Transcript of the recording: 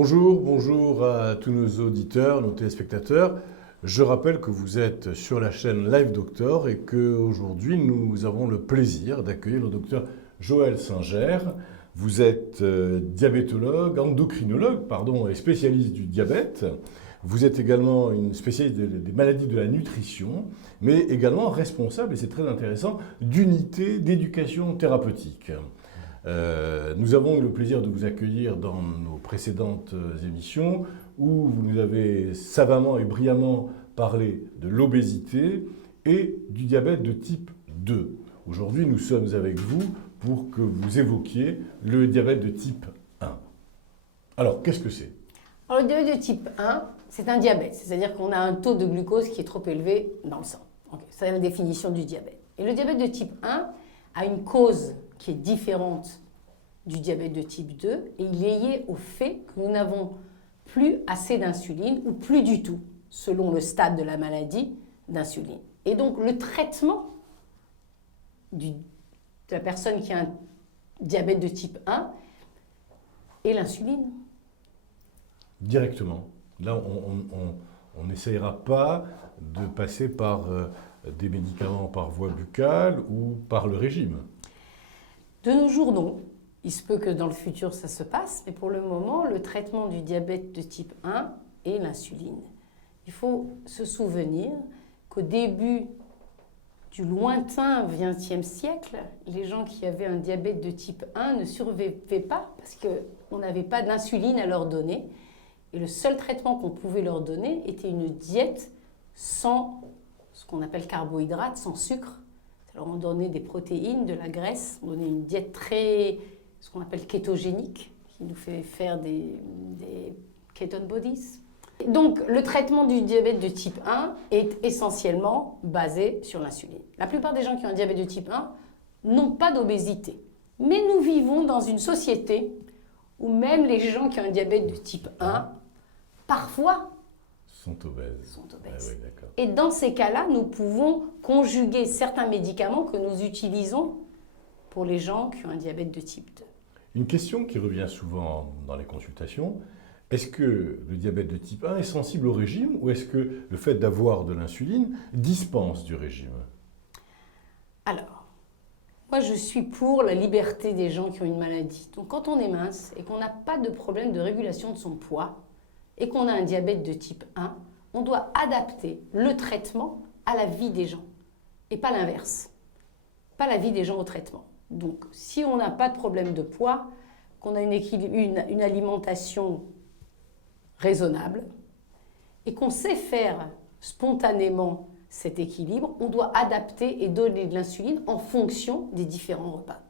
Bonjour à tous nos auditeurs, nos téléspectateurs. Je rappelle que vous êtes sur la chaîne Live Doctor et qu'aujourd'hui nous avons le plaisir d'accueillir le docteur Joël Singer. Vous êtes diabétologue, endocrinologue, et spécialiste du diabète. Vous êtes également une spécialiste des maladies de la nutrition, mais également responsable, et c'est très intéressant, d'unités d'éducation thérapeutique. Nous avons eu le plaisir de vous accueillir dans nos précédentes émissions où vous nous avez savamment et brillamment parlé de l'obésité et du diabète de type 2. Aujourd'hui, nous sommes avec vous pour que vous évoquiez le diabète de type 1. Alors, qu'est-ce que c'est? Alors, le diabète de type 1, c'est un diabète, c'est-à-dire qu'on a un taux de glucose qui est trop élevé dans le sang. Okay. C'est la définition du diabète. Et le diabète de type 1 a une cause qui est différente du diabète de type 2 et il est lié au fait que nous n'avons plus assez d'insuline ou plus du tout, selon le stade de la maladie, d'insuline. Et donc le traitement de la personne qui a un diabète de type 1 est l'insuline. Directement. Là, on n'essayera pas de passer par des médicaments par voie buccale ou par le régime. De nos jours, non. Il se peut que dans le futur, ça se passe, mais pour le moment, le traitement du diabète de type 1 est l'insuline. Il faut se souvenir qu'au début du lointain XXe siècle, les gens qui avaient un diabète de type 1 ne survivaient pas parce qu'on n'avait pas d'insuline à leur donner. Et le seul traitement qu'on pouvait leur donner était une diète sans ce qu'on appelle carbohydrates, sans sucre. Alors on donnait des protéines, de la graisse, on donnait une diète ce qu'on appelle kétogénique, qui nous fait faire des ketone bodies. Donc le traitement du diabète de type 1 est essentiellement basé sur l'insuline. La plupart des gens qui ont un diabète de type 1 n'ont pas d'obésité. Mais nous vivons dans une société où même les gens qui ont un diabète de type 1, parfois, sont obèses. Ah oui, d'accord. Et dans ces cas-là, nous pouvons conjuguer certains médicaments que nous utilisons pour les gens qui ont un diabète de type 2. Une question qui revient souvent dans les consultations, est-ce que le diabète de type 1 est sensible au régime ou est-ce que le fait d'avoir de l'insuline dispense du régime? Alors, moi je suis pour la liberté des gens qui ont une maladie. Donc quand on est mince et qu'on n'a pas de problème de régulation de son poids et qu'on a un diabète de type 1, on doit adapter le traitement à la vie des gens et pas l'inverse. Pas la vie des gens au traitement. Donc, si on n'a pas de problème de poids, qu'on a une alimentation raisonnable et qu'on sait faire spontanément cet équilibre, on doit adapter et donner de l'insuline en fonction des différents repas.